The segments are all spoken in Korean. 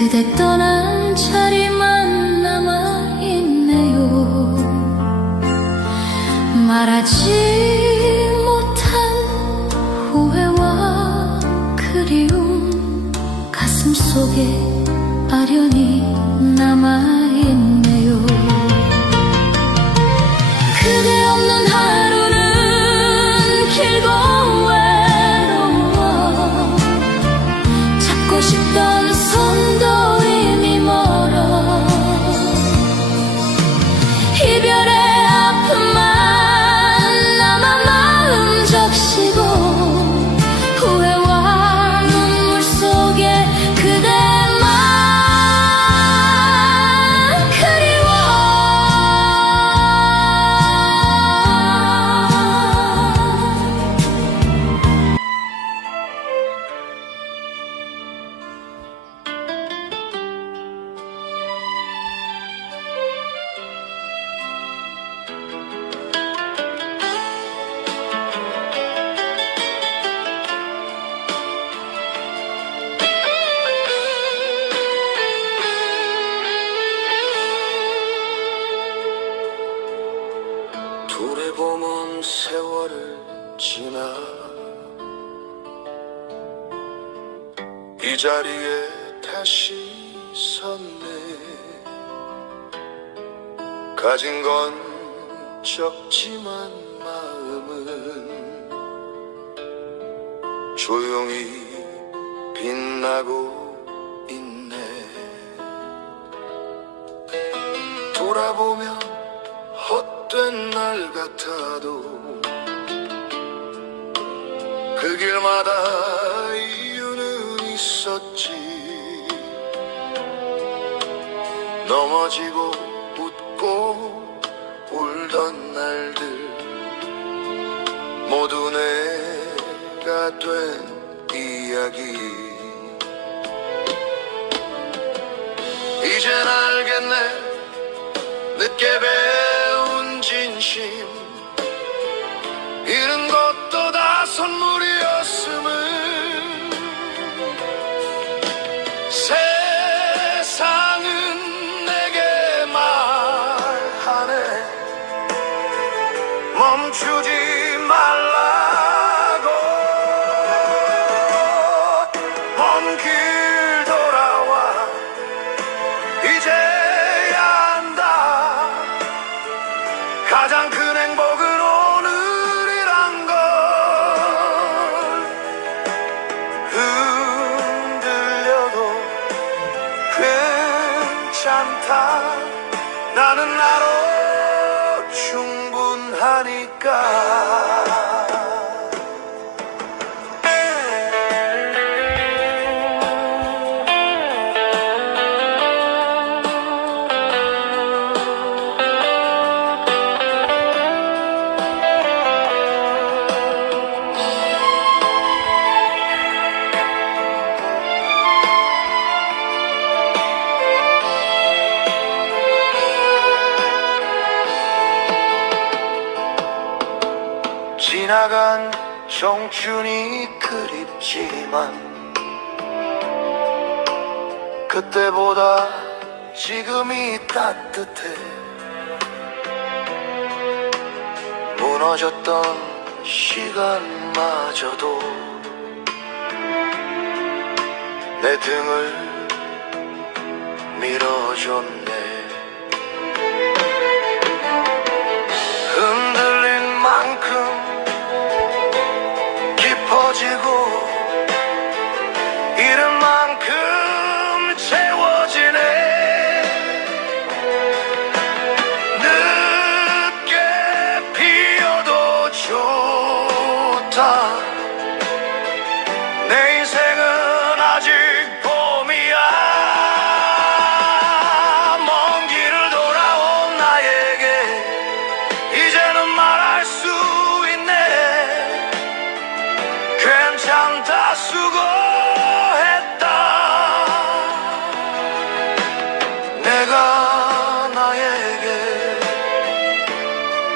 그대 떠난 자리만 남아있네요. 말하지 못한 후회와 그리움 가슴 속에 아련히 남아있네 돌아보면 세월을 지나 이 자리에 다시 섰네. 가진 건 적지만 마음은 조용히 빛나고 있네. 돌아보 면 헛된 날 같아도 그 길마다 이유는 있었지. 넘어지고 웃고 울던 날들 모두 내가 된 이야기. 이젠 알겠네. 늦게 배 운 진심 잃은 것도 다 선물이었음을. 세상은 내게 말하네. 멈추지 나 지나간 청춘이 그립지만 그때보다 지금이 따뜻해. 무너졌던 시간마저도 내 등을 밀어줬네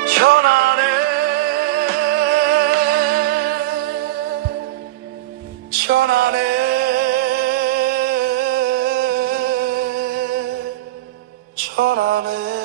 천안에 천안에 천안에